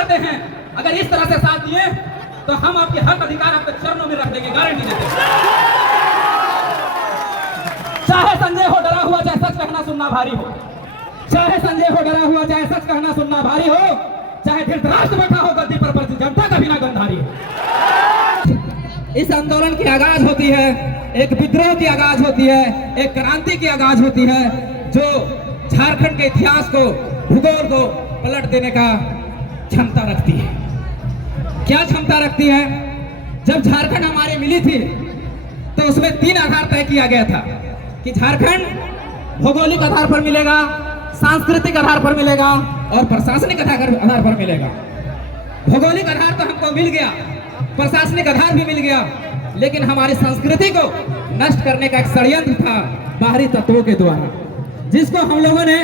करते हैं, अगर इस तरह से साथ दिए तो हम आपके हक अधिकार आपके चरणों में रख देंगे, गारंटी देते हैं। चाहे संजय हो डरा हुआ, चाहे सच कहना सुनना भारी हो, चाहे संजय हो डरा हुआ, चाहे सच कहना सुनना भारी हो, चाहे धृतराष्ट्र बैठा हो गद्दी पर जनता कभी ना गंधारी हो। इस आंदोलन की आगाज होती है, एक विद्रोह की आगाज होती है, एक क्रांति की आगाज होती है, जो झारखंड के इतिहास को, भूगोल को पलट देने का क्षमता रखती है। क्या क्षमता रखती है? जब झारखंड हमारी मिली थी तो उसमें 3 आधार तय किया गया था कि झारखंड भौगोलिक आधार पर मिलेगा, सांस्कृतिक आधार पर मिलेगा और प्रशासनिक आधार पर मिलेगा। भौगोलिक आधार तो हमको मिल गया, प्रशासनिक आधार भी मिल गया, लेकिन हमारी संस्कृति को नष्ट करने का एक षड्यंत्र था बाहरी तत्वों के द्वारा, जिसको हम लोगों ने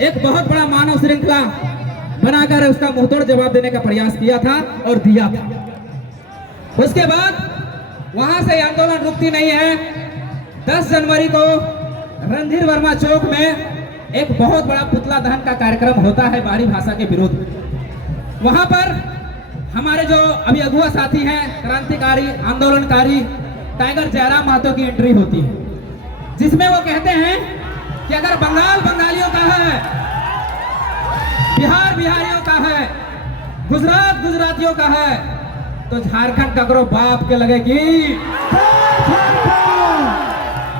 एक बहुत बड़ा मानव श्रृंखला बनाकर उसका मुंहतोड़ जवाब देने का प्रयास किया था और दिया था। उसके बाद वहां से आंदोलन रुकती नहीं है। 10 जनवरी को रणधीर वर्मा चौक में एक बहुत बड़ा पुतला दहन का कार्यक्रम होता है बाहरी भाषा के विरोध में। वहां पर हमारे जो अभी अगुआ साथी हैं, क्रांतिकारी आंदोलनकारी टाइगर जयराम महतो की एंट्री होती है, जिसमें वो कहते हैं कि अगर बंगाल बंगालियों का है, बिहार बिहारियों का है, गुजरात गुजरातियों का है, तो झारखंड ककरो बाप के लगेगी।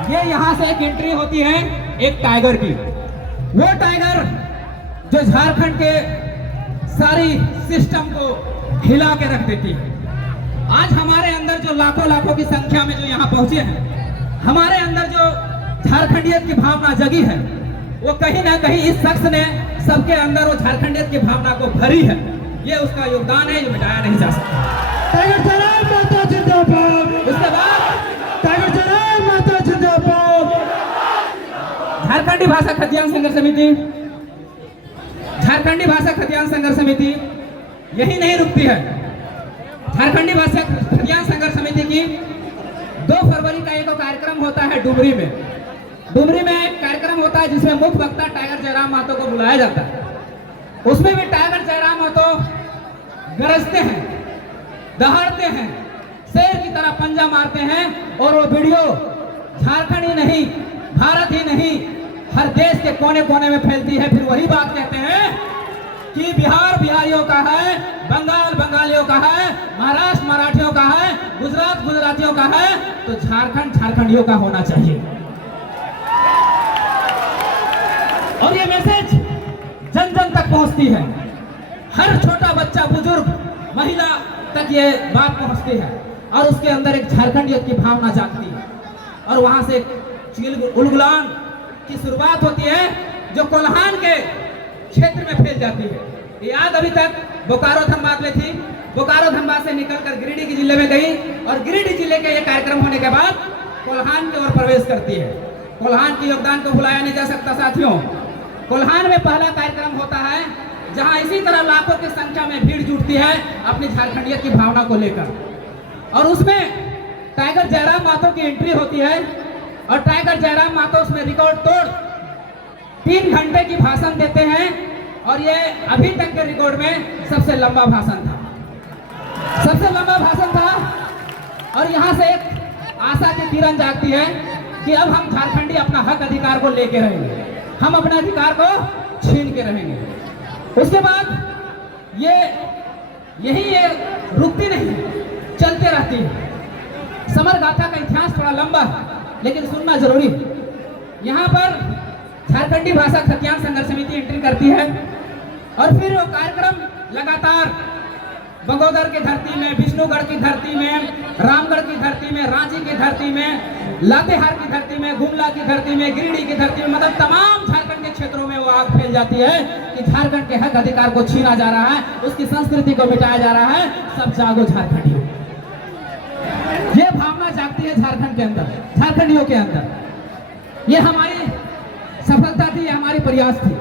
ये यहां से एक एंट्री होती है एक टाइगर की, वो टाइगर जो झारखंड के सारी सिस्टम को हिला के रख देती है। आज हमारे अंदर जो लाखों लाखों की संख्या में जो यहाँ पहुंचे हैं, हमारे अंदर जो झारखंडियत की भावना जगी है, वो कहीं ना कहीं इस शख्स ने सबके अंदर वो झारखंडियत की भावना को भरी है। ये उसका योगदान है, जो मिटाया नहीं जा सकता। टाइगर जयराम महतो जिंदाबाद। उसके बाद टाइगर जयराम महतो जिंदाबाद। झारखंडी भाषा खतियान संघर्ष समिति, झारखंडी भाषा खतियान संघर्ष समिति यही नहीं रुकती है। झारखंडी भाषा खतियान संघर्ष समिति की 2 फरवरी का एक कार्यक्रम होता है डुमरी में। डुमरी में एक कार्यक्रम होता है जिसमें मुख्य वक्ता टाइगर जयराम महतो को बुलाया जाता है। उसमें भी टाइगर जयराम महतो गरजते हैं, दहाड़ते हैं, शेर की तरह पंजा मारते हैं, और वो वीडियो झारखंड ही नहीं, भारत ही नहीं, हर देश के कोने कोने में फैलती है। फिर वही बात कहते हैं कि बिहार बिहारियों का है, बंगाल बंगालियों का है, महाराष्ट्र मराठियों का है, गुजरात गुजरातियों का है, तो झारखंड झारखंडियों का होना चाहिए। और ये मैसेज जन जन तक पहुंचती है, हर छोटा बच्चा, बुजुर्ग, महिला तक ये बात पहुंचती है, और उसके अंदर एक झारखंडियत की भावना जागती है, और वहां से उलगुलान की शुरुआत होती है, जो कोल्हान के क्षेत्र में फैल जाती है। याद अभी तक बोकारो धनबाद में थी, बोकारो धनबाद से निकलकर गिरिडीह के जिले में गई, और गिरिडीह जिले के ये कार्यक्रम होने के बाद कोल्हान की ओर प्रवेश करती है। कोल्हान के योगदान को भुलाया नहीं जा सकता साथियों। कोल्हान में पहला कार्यक्रम होता है जहां इसी तरह लाखों की संख्या में भीड़ जुटती है अपनी झारखंडियत की भावना को लेकर, और उसमें टाइगर जयराम महतो की एंट्री होती है, और टाइगर जयराम महतो उसमें रिकॉर्ड तोड़ 3 घंटे की भाषण देते हैं, और ये अभी तक के रिकॉर्ड में सबसे लंबा भाषण था, सबसे लंबा भाषण था। और यहाँ से एक आशा की किरण जागती है कि अब हम झारखंडी अपना हक अधिकार को लेके रहेंगे, हम अपने अधिकार को छीन के रहेंगे। उसके बाद ये रुकती नहीं, चलते रहती है। समर गाथा का इतिहास थोड़ा लंबा है, लेकिन सुनना जरूरी है। यहाँ पर झारखंडी भाषा खतियान संघर्ष समिति एंट्री करती है, और फिर वो कार्यक्रम लगातार बगोदर की धरती में, विष्णुगढ़ की धरती में, रामगढ़ की धरती में, रांची की धरती में, लातेहार की धरती में, गुमला की धरती में, गिरिडीह की धरती में, मतलब तमाम झारखंड के क्षेत्रों में वो आग फैल जाती है कि झारखंड के हक अधिकार को छीना जा रहा है, उसकी संस्कृति को मिटाया जा रहा है। सब जागो झारखंडियों, ये भावना जागती है झारखंड के अंदर, झारखंडियों के अंदर। ये हमारी सफलता थी, ये हमारी प्रयास थी।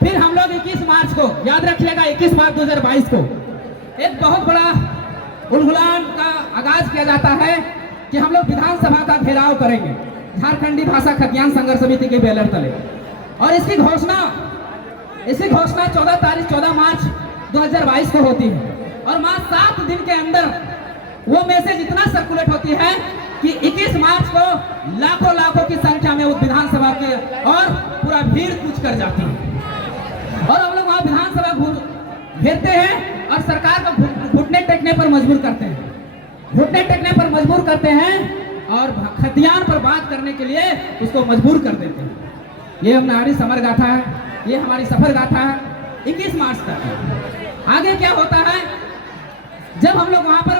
फिर हम लोग 21 मार्च को, याद रखिएगा 21 मार्च 2022 को एक बहुत बड़ा उलगुलान का आगाज किया जाता है कि हम लोग विधानसभा का घेराव करेंगे झारखंडी भाषा खतियान संघर्ष समिति के बैनर तले। और इसकी घोषणा 14 मार्च 2022 को होती है और मात्र 7 दिन के अंदर वो मैसेज इतना सर्कुलेट होती है कि 21 मार्च को लाखों लाखों की संख्या में वो विधानसभा के और पूरा भीड़ कूच कर जाती है और हम लोग वहाँ विधानसभा घेरते हैं और सरकार को घुटने टेकने पर मजबूर करते हैं, घुटने टेकने पर मजबूर करते हैं और खतियान पर बात करने के लिए उसको मजबूर कर देते हैं। ये हमारी समर गाथा है, ये हमारी सफर गाथा है 21 मार्च तक। आगे क्या होता है, जब हम लोग वहाँ पर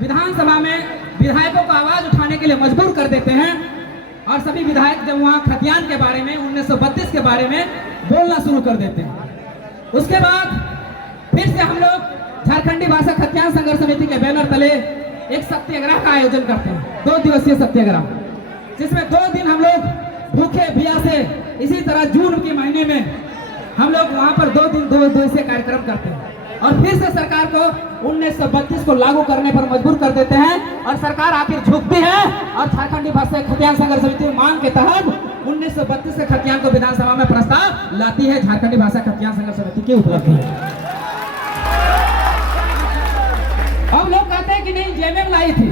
विधानसभा में विधायकों को आवाज उठाने के लिए मजबूर कर देते हैं और सभी विधायक जब वहाँ खतियान के बारे में 1932 के बारे में बोलना शुरू कर देते हैं, उसके बाद फिर से हम लोग झारखंडी भाषा खतियान संघर्ष समिति के बैनर तले एक सत्याग्रह का आयोजन करते हैं, 2 दिवसीय सत्याग्रह, जिसमें 2 दिन हम लोग भूखे प्यासे इसी तरह जून के महीने में हम लोग वहां पर 2 दिन 2 दिवसीय कार्यक्रम करते हैं और फिर से सरकार को 1932 को लागू करने पर मजबूर कर देते हैं और सरकार आखिर झुकती है और झारखंडी भाषा खतियान संघर्ष समिति मांग के तहत 1932 के खतियान को विधानसभा में प्रस्ताव लाती है। झारखंडी भाषा खतियान संघर्ष समिति की उपलब्धि है। हम लोग कहते हैं कि नहीं जेएमएम लाई थी,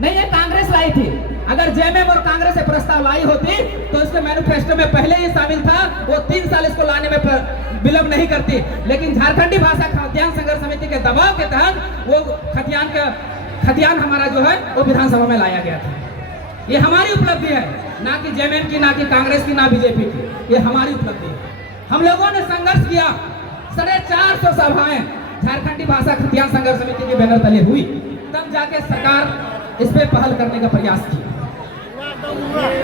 नहीं ये कांग्रेस लाई थी। अगर जेएमएम और कांग्रेस से प्रस्ताव लाई होती तो इसके मैनिफेस्टो में पहले ही शामिल था, वो 3 साल इसको लाने में विलंब नहीं करती, लेकिन झारखंडी भाषा खतियान संघर्ष समिति के दबाव के तहत वो खतियान हमारा जो है वो विधानसभा में लाया गया था। ये हमारी उपलब्धि है, ना कि जेएमएम की, ना कि कांग्रेस की, ना बीजेपी की, ये हमारी उपलब्धि है। हम लोगों ने संघर्ष किया, 450 सभाएं झारखंडी भाषा खतियान संघर्ष समिति के बैनर तले हुई, तब जाके सरकार इस पे पहल करने का प्रयास किया।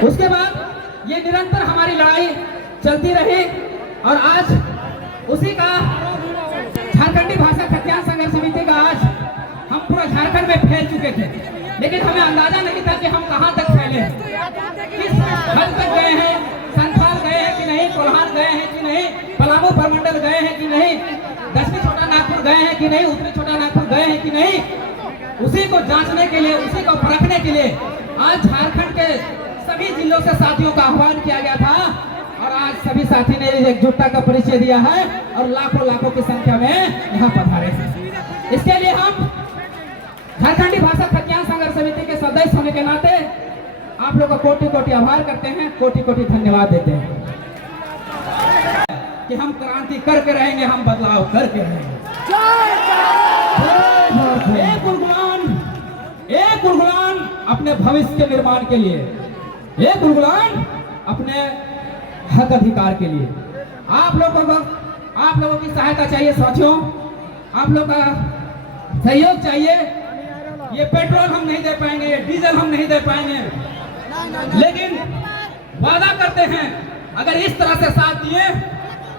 उसके बाद ये निरंतर हमारी लड़ाई चलती रही और आज उसी का झारखंडी भाषा खतियान संघर्ष समिति का आज हम पूरा झारखंड में फैल चुके थे, लेकिन हमें अंदाजा नहीं था कि हम कहां तक फैले हैं, किस हद तक गए हैं। संथाल गए हैं कि नहीं, कोल्हान गए हैं कि नहीं, पलामू प्रमंडल गए हैं कि नहीं, दक्षिणी छोटा नागपुर गए हैं कि नहीं, उत्तरी छोटा नागपुर गए हैं कि नहीं, उसी को जांचने के लिए, उसी को परखने के लिए आज झारखंड के सभी जिलों से साथियों का आह्वान किया गया था और आज सभी साथी ने एकजुटता का परिचय दिया है और लाखों लाखों की संख्या में यहाँ पधारे हैं। इसके लिए हम झारखंडी भाषा खतियान संघर्ष समिति के सदस्य होने के नाते आप लोग का कोटि कोटि आभार करते हैं, कोटि कोटि धन्यवाद देते हैं कि हम क्रांति करके रहेंगे, हम बदलाव करके रहेंगे। एक गुणगान अपने भविष्य के निर्माण के लिए, एक गुणगान अपने हक अधिकार के लिए। आप लोगों की सहायता चाहिए साथियों, आप लोग का सहयोग चाहिए। ये पेट्रोल हम नहीं दे पाएंगे, ये डीजल हम नहीं दे पाएंगे, लेकिन वादा करते हैं अगर इस तरह से साथ दिए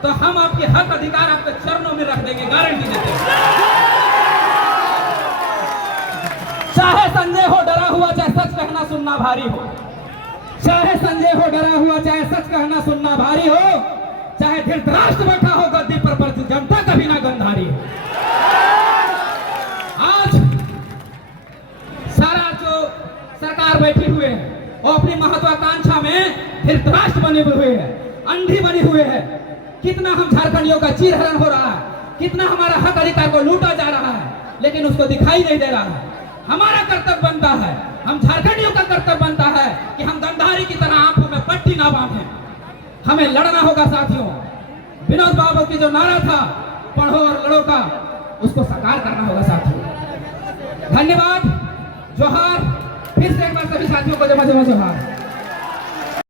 तो हम आपके हक अधिकार आपके चरणों में रख देंगे, गारंटी देते हैं। चाहे संजय हो डरा हुआ, चाहे सच कहना सुनना भारी हो, चाहे संजय हो डरा हुआ, चाहे सच कहना सुनना भारी हो, चाहे धृतराष्ट्र बैठा हो गद्दी पर जनता कभी ना गंधारी हो। आज सारा जो सरकार बैठी हुए है वो अपनी महत्वाकांक्षा में धृतराष्ट्र बने हुए है, अंधी बनी हुए है। कितना हम झारखंडियों का चीरहरण हो रहा है, कितना हमारा हक अधिकार को लूटा जा रहा है, लेकिन उसको दिखाई नहीं दे रहा है। हमारा कर्तव्य बनता है, हम झारखंडियों का कर्तव्य बनता है कि हम गंधारी की तरह आंखों में पट्टी ना बांधें। हमें लड़ना होगा साथियों। विनोद बाबू की जो नारा था पढ़ो और लड़ो का, उसको साकार करना होगा साथियों। धन्यवाद, जोहार। फिर से एक बार सभी साथियों को जमा जमा जोहार।